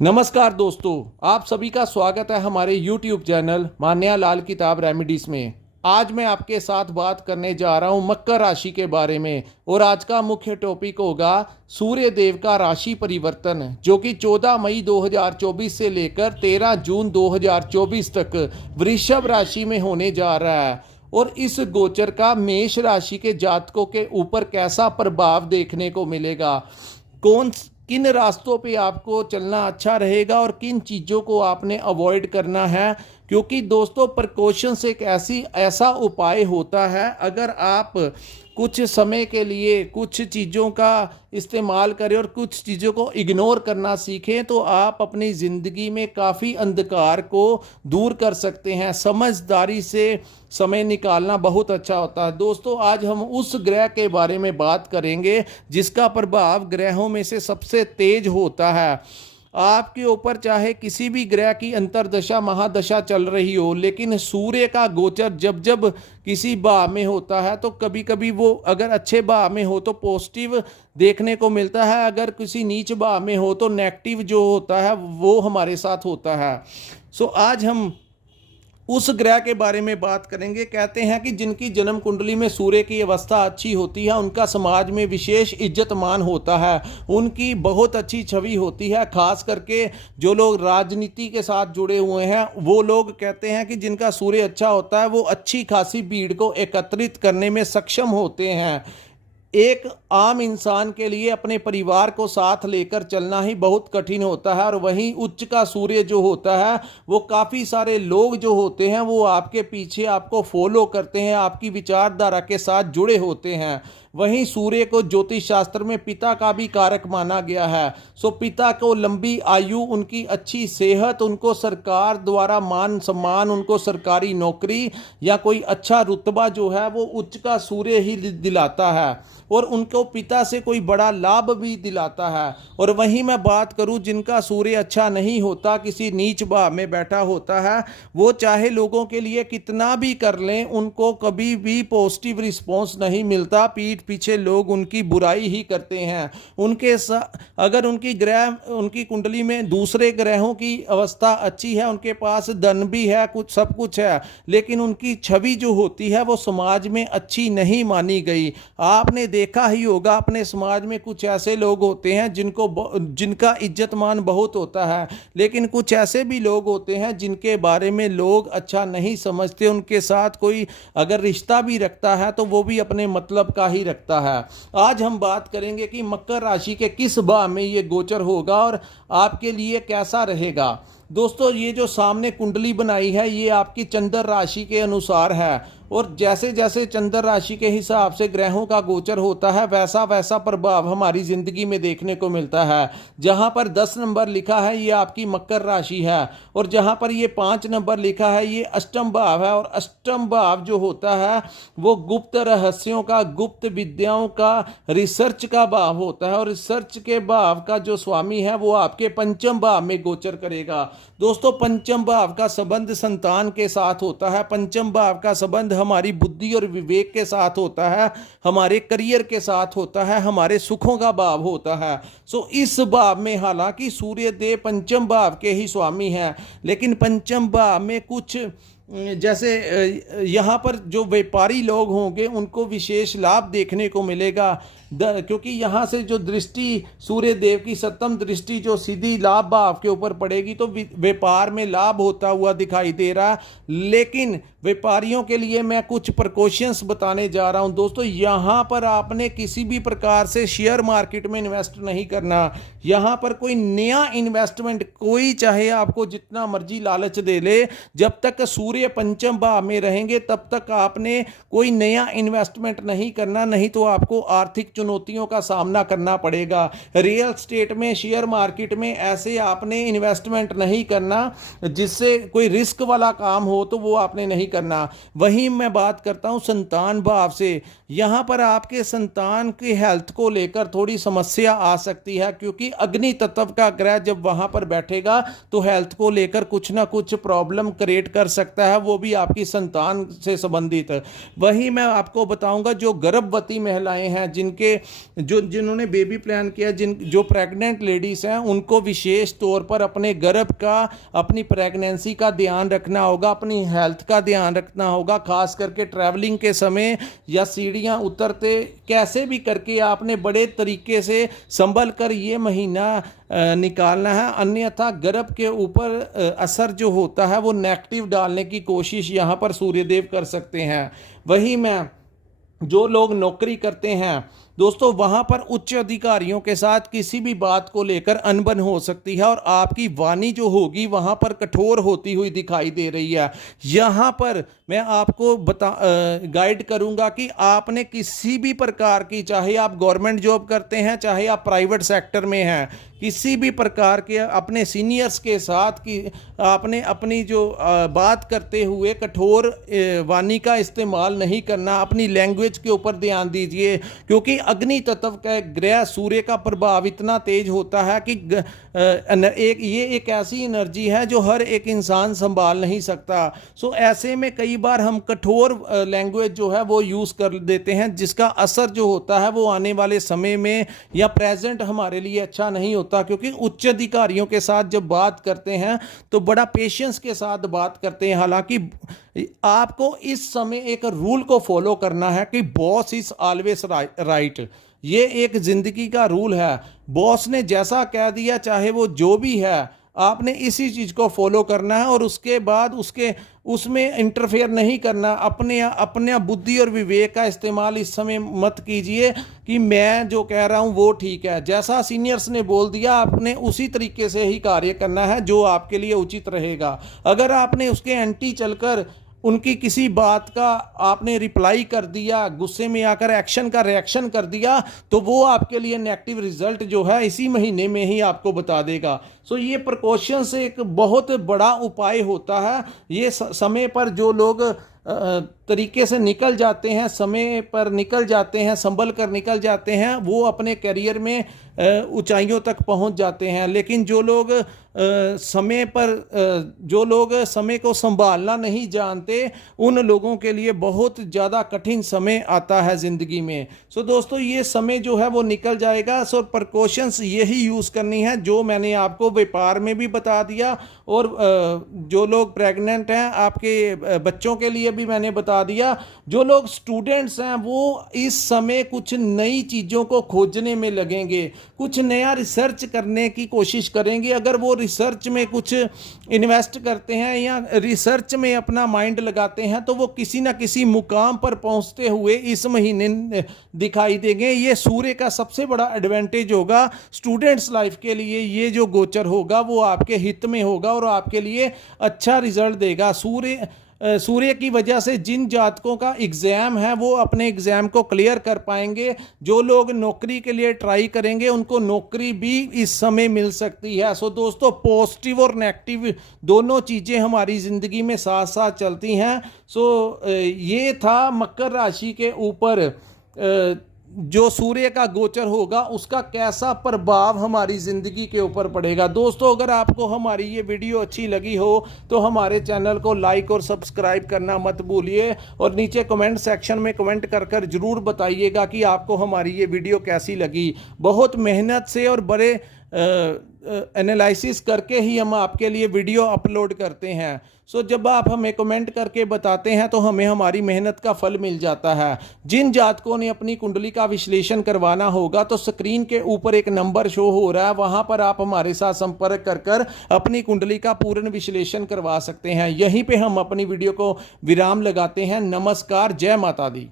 नमस्कार दोस्तों, आप सभी का स्वागत है हमारे YouTube चैनल मान्या लाल किताब रेमेडीज में। आज मैं आपके साथ बात करने जा रहा हूं मकर राशि के बारे में और आज का मुख्य टॉपिक होगा सूर्य देव का राशि परिवर्तन, जो कि 14 मई 2024 से लेकर 13 जून 2024 तक वृषभ राशि में होने जा रहा है। और इस गोचर का मेष राशि के जातकों के ऊपर कैसा प्रभाव देखने को मिलेगा, किन रास्तों पे आपको चलना अच्छा रहेगा और किन चीज़ों को आपने अवॉइड करना है। क्योंकि दोस्तों, प्रिकॉशंस एक ऐसा उपाय होता है, अगर आप कुछ समय के लिए कुछ चीज़ों का इस्तेमाल करें और कुछ चीज़ों को इग्नोर करना सीखें तो आप अपनी ज़िंदगी में काफ़ी अंधकार को दूर कर सकते हैं। समझदारी से समय निकालना बहुत अच्छा होता है। दोस्तों, आज हम उस ग्रह के बारे में बात करेंगे जिसका प्रभाव ग्रहों में से सबसे तेज होता है। आपके ऊपर चाहे किसी भी ग्रह की अंतर्दशा महादशा चल रही हो, लेकिन सूर्य का गोचर जब जब किसी भाव में होता है तो कभी कभी वो अगर अच्छे भाव में हो तो पॉजिटिव देखने को मिलता है, अगर किसी नीच भाव में हो तो नेगेटिव जो होता है वो हमारे साथ होता है। आज हम उस ग्रह के बारे में बात करेंगे। कहते हैं कि जिनकी जन्म कुंडली में सूर्य की अवस्था अच्छी होती है उनका समाज में विशेष इज्जत मान होता है, उनकी बहुत अच्छी छवि होती है। खास करके जो लोग राजनीति के साथ जुड़े हुए हैं वो लोग कहते हैं कि जिनका सूर्य अच्छा होता है वो अच्छी खासी भीड़ को एकत्रित करने में सक्षम होते हैं। एक आम इंसान के लिए अपने परिवार को साथ लेकर चलना ही बहुत कठिन होता है। और वहीं उच्च का सूर्य जो होता है वो काफ़ी सारे लोग जो होते हैं वो आपके पीछे आपको फॉलो करते हैं, आपकी विचारधारा के साथ जुड़े होते हैं। वहीं सूर्य को ज्योतिष शास्त्र में पिता का भी कारक माना गया है। पिता को लंबी आयु, उनकी अच्छी सेहत, उनको सरकार द्वारा मान सम्मान, उनको सरकारी नौकरी या कोई अच्छा रुतबा जो है वो उच्च का सूर्य ही दिलाता है और उनको पिता से कोई बड़ा लाभ भी दिलाता है। और वहीं मैं बात करूं जिनका सूर्य अच्छा नहीं होता, किसी नीच भाव में बैठा होता है, वो चाहे लोगों के लिए कितना भी कर लें उनको कभी भी पॉजिटिव रिस्पॉन्स नहीं मिलता। पीठ पीछे लोग उनकी बुराई ही करते हैं। अगर उनकी कुंडली में दूसरे ग्रहों की अवस्था अच्छी है, उनके पास धन भी है, कुछ सब कुछ है, लेकिन उनकी छवि जो होती है वो समाज में अच्छी नहीं मानी गई। आपने देखा ही होगा अपने समाज में कुछ ऐसे लोग होते हैं जिनका इज्जत मान बहुत होता है, लेकिन कुछ ऐसे भी लोग होते हैं जिनके बारे में लोग अच्छा नहीं समझते। उनके साथ कोई अगर रिश्ता भी रखता है तो वो भी अपने मतलब का ही रखता है। आज हम बात करेंगे कि मकर राशि के किस भाव में ये गोचर होगा और आपके लिए कैसा रहेगा। दोस्तों, ये जो सामने कुंडली बनाई है ये आपकी चंद्र राशि के अनुसार है और जैसे जैसे चंद्र राशि के हिसाब से ग्रहों का गोचर होता है वैसा वैसा प्रभाव हमारी जिंदगी में देखने को मिलता है। जहां पर 10 नंबर लिखा है ये आपकी मकर राशि है और जहां पर ये 5 नंबर लिखा है ये अष्टम भाव है। और अष्टम भाव जो होता है वो गुप्त रहस्यों का, गुप्त विद्याओं का, रिसर्च का भाव होता है और रिसर्च के भाव का जो स्वामी है वो आपके पंचम भाव में गोचर करेगा। दोस्तों, पंचम भाव का संबंध संतान के साथ होता है, पंचम भाव का संबंध हमारी बुद्धि और विवेक के साथ होता है, हमारे करियर के साथ होता है, हमारे सुखों का भाव होता है। इस भाव में हालांकि सूर्य देव पंचम भाव के ही स्वामी हैं, लेकिन पंचम भाव में कुछ जैसे यहाँ पर जो व्यापारी लोग होंगे उनको विशेष लाभ देखने को मिलेगा, क्योंकि यहाँ से जो दृष्टि सूर्य देव की सप्तम दृष्टि जो सीधी लाभ भाव के ऊपर पड़ेगी तो व्यापार में लाभ होता हुआ दिखाई दे रहा है। लेकिन व्यापारियों के लिए मैं कुछ प्रिकॉशंस बताने जा रहा हूँ। दोस्तों, यहाँ पर आपने किसी भी प्रकार से शेयर मार्केट में इन्वेस्ट नहीं करना। यहाँ पर कोई नया इन्वेस्टमेंट, कोई चाहे आपको जितना मर्जी लालच दे ले, जब तक सूर्य पंचम भाव में रहेंगे तब तक आपने कोई नया इन्वेस्टमेंट नहीं करना, नहीं तो आपको आर्थिक चुनौतियों का सामना करना पड़ेगा। रियल स्टेट में, शेयर मार्केट में ऐसे आपने इन्वेस्टमेंट नहीं करना जिससे कोई रिस्क वाला काम हो, तो वो आपने नहीं करना। वहीं मैं बात करता हूं संतान भाव से। यहां पर आपके संतान की हेल्थ को लेकर थोड़ी समस्या आ सकती है, क्योंकि अग्नि तत्व का ग्रह जब वहां पर बैठेगा तो हेल्थ को लेकर कुछ ना कुछ प्रॉब्लम क्रिएट कर सकता है वो भी आपकी संतान से संबंधित। वहीं मैं आपको बताऊंगा जो गर्भवती महिलाएं हैं, जिन्होंने बेबी प्लान किया, जो प्रेग्नेंट लेडीज़ हैं, उनको विशेष तौर पर अपने गर्भ का, अपनी प्रेगनेंसी का ध्यान रखना होगा, अपनी हेल्थ का ध्यान रखना होगा। खास करके ट्रैवलिंग के समय या सीढ़ियाँ उतरते कैसे भी करके आपने बड़े तरीके से संभल कर ये महीना निकालना है, अन्यथा गर्भ के ऊपर असर जो होता है वो नेगेटिव डालने की कोशिश यहाँ पर सूर्यदेव कर सकते हैं। वही मैं जो लोग नौकरी करते हैं दोस्तों, वहाँ पर उच्च अधिकारियों के साथ किसी भी बात को लेकर अनबन हो सकती है और आपकी वाणी जो होगी वहाँ पर कठोर होती हुई दिखाई दे रही है। यहाँ पर मैं आपको गाइड करूँगा कि आपने किसी भी प्रकार की, चाहे आप गवर्नमेंट जॉब करते हैं चाहे आप प्राइवेट सेक्टर में हैं, किसी भी प्रकार के अपने सीनियर्स के साथ कि आपने अपनी जो बात करते हुए कठोर वाणी का इस्तेमाल नहीं करना। अपनी लैंग्वेज के ऊपर ध्यान दीजिए, क्योंकि अग्नि तत्व का ग्रह सूर्य का प्रभाव इतना तेज होता है कि ये एक ऐसी एनर्जी है जो हर एक इंसान संभाल नहीं सकता। सो ऐसे में कई बार हम कठोर लैंग्वेज जो है वो यूज़ कर देते हैं, जिसका असर जो होता है वो आने वाले समय में या प्रेजेंट हमारे लिए अच्छा नहीं होता। क्योंकि उच्च अधिकारियों के साथ जब बात करते हैं तो बड़ा पेशेंस के साथ बात करते हैं। हालांकि आपको इस समय एक रूल को फॉलो करना है कि बॉस इज ऑलवेज राइट। ये एक जिंदगी का रूल है। बॉस ने जैसा कह दिया, चाहे वो जो भी है, आपने इसी चीज़ को फॉलो करना है और उसके बाद उसमें इंटरफेयर नहीं करना। अपने बुद्धि और विवेक का इस्तेमाल इस समय मत कीजिए कि मैं जो कह रहा हूँ वो ठीक है। जैसा सीनियर्स ने बोल दिया आपने उसी तरीके से ही कार्य करना है जो आपके लिए उचित रहेगा। अगर आपने उसके एंटी चलकर उनकी किसी बात का आपने रिप्लाई कर दिया, गुस्से में आकर एक्शन का रिएक्शन कर दिया, तो वो आपके लिए नेगेटिव रिजल्ट जो है इसी महीने में ही आपको बता देगा। सो ये प्रिकॉशन से एक बहुत बड़ा उपाय होता है। ये समय पर जो लोग तरीके से निकल जाते हैं, समय पर निकल जाते हैं, संभल कर निकल जाते हैं, वो अपने करियर में ऊंचाइयों तक पहुंच जाते हैं। लेकिन जो लोग समय को संभालना नहीं जानते, उन लोगों के लिए बहुत ज़्यादा कठिन समय आता है ज़िंदगी में। सो दोस्तों, ये समय जो है वो निकल जाएगा। सो प्रिकॉशंस यही यूज़ करनी है जो मैंने आपको व्यापार में भी बता दिया, और जो लोग प्रेग्नेंट हैं, आपके बच्चों के लिए भी मैंने बता दिया। जो लोग स्टूडेंट्स हैं वो इस समय कुछ नई चीज़ों को खोजने में लगेंगे, कुछ नया रिसर्च करने की कोशिश करेंगे। अगर वो रिसर्च में कुछ इन्वेस्ट करते हैं या रिसर्च में अपना माइंड लगाते हैं तो वो किसी ना किसी मुकाम पर पहुंचते हुए इस महीने दिखाई देंगे। ये सूर्य का सबसे बड़ा एडवांटेज होगा स्टूडेंट्स लाइफ के लिए। ये जो गोचर होगा वो आपके हित में होगा और आपके लिए अच्छा रिजल्ट देगा। सूर्य की वजह से जिन जातकों का एग्ज़ाम है वो अपने एग्ज़ाम को क्लियर कर पाएंगे। जो लोग नौकरी के लिए ट्राई करेंगे उनको नौकरी भी इस समय मिल सकती है। सो दोस्तों, पॉजिटिव और नेगेटिव दोनों चीज़ें हमारी ज़िंदगी में साथ साथ चलती हैं। सो ये था मकर राशि के ऊपर जो सूर्य का गोचर होगा उसका कैसा प्रभाव हमारी ज़िंदगी के ऊपर पड़ेगा। दोस्तों, अगर आपको हमारी ये वीडियो अच्छी लगी हो तो हमारे चैनल को लाइक और सब्सक्राइब करना मत भूलिए, और नीचे कमेंट सेक्शन में कमेंट कर ज़रूर बताइएगा कि आपको हमारी ये वीडियो कैसी लगी। बहुत मेहनत से और बड़े एनालिसिस करके ही हम आपके लिए वीडियो अपलोड करते हैं। सो जब आप हमें कमेंट करके बताते हैं तो हमें हमारी मेहनत का फल मिल जाता है। जिन जातकों ने अपनी कुंडली का विश्लेषण करवाना होगा तो स्क्रीन के ऊपर एक नंबर शो हो रहा है, वहां पर आप हमारे साथ संपर्क कर अपनी कुंडली का पूर्ण विश्लेषण करवा सकते हैं। यहीं पे हम अपनी वीडियो को विराम लगाते हैं। नमस्कार, जय माता दी।